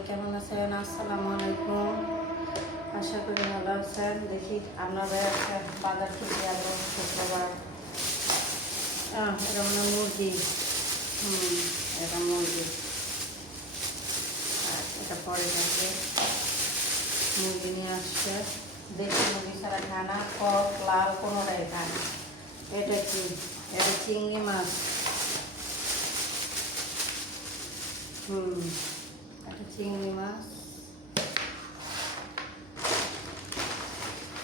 সবাই কেমন আছেন? আসসালামু আলাইকুম। আশা করি ভালো আছেন। দেখি আপনারা একটা বাজার থেকে আলো শুক্রবার এটা মানে মুরগি। এটা মুরগি আর এটা পরে থাকে মুরগি নিয়ে আসছে। দেশি মুরগি ছাড়া খানা কক লাল কোনোটাই খায় না। এটা কি? এটা চিংড়ি মাছ। এটা চিংড়ি মাছ।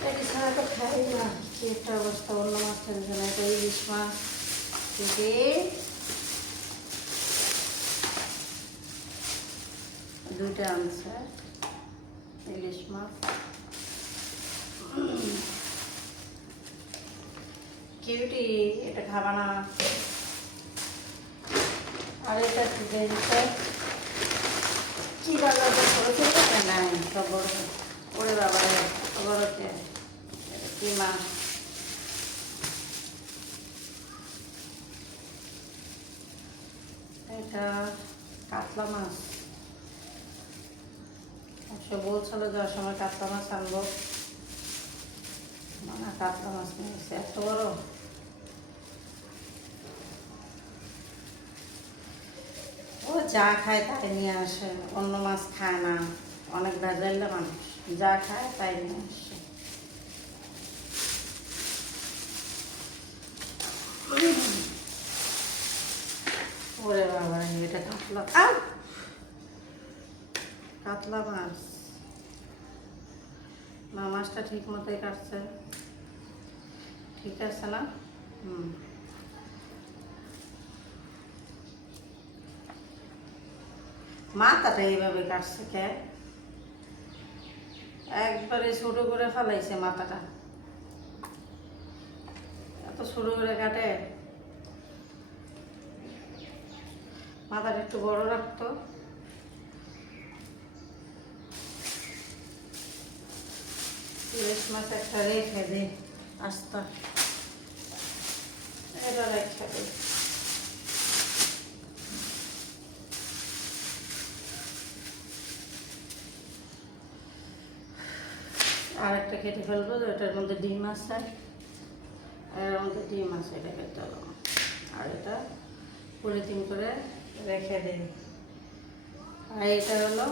এটা ছাড়া তো খাই না। কি একটা অবস্থা, অন্য মাছ খেলছে না। এটা ইলিশ মাছ থেকে দুইটা আনছে ইলিশ মাছ। কিউটি, এটা খাবা না। আর এটা কি বাজার করেছে নাই সব বড়। ওরে বাবা, বড়কে কি মাছ? এটা কাতলা মাছ। সে বলছিল যাওয়ার সময় কাতলা মাছ আনবো, না কাতলা মাছ নিয়েছে এত বড়। ও যা খায় তাই নিয়ে আসে, অন্য মাছ খায় না। অনেক ভেজাইলে মানুষ যা খায় তাই নিয়ে আসে। ওরে বাবা, এটা কাতলা কাতলা মাছ না। মাছটা ঠিক মতোই কাটছে, ঠিক আছে না? মাথাটা এইভাবে কাটছে কে? একবারে ছোট করে ফেলাইছে মাথাটা। এত ছোট করে কাটে? মাথাটা একটু বড় রাখতো। ইলিশ মাছ একটা রেখে দে, আস্তা এটা রেখে দে। আর একটা কেটে ফেলবো, এটার মধ্যে ডিম আছে। এর মধ্যে ডিম আছে, এটা কেটে দেবো। আর এটা পলিথিন করে রেখে দিই। আর এটা হলো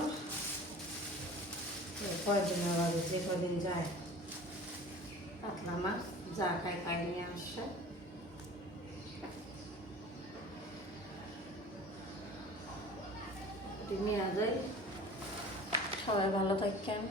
কয়দিনের বাদে, যে কদিন যায় কাতলা মাছ যা খায় তাই নিয়ে আসছে। নিয়ে যায়। সবাই ভালো থাকেন।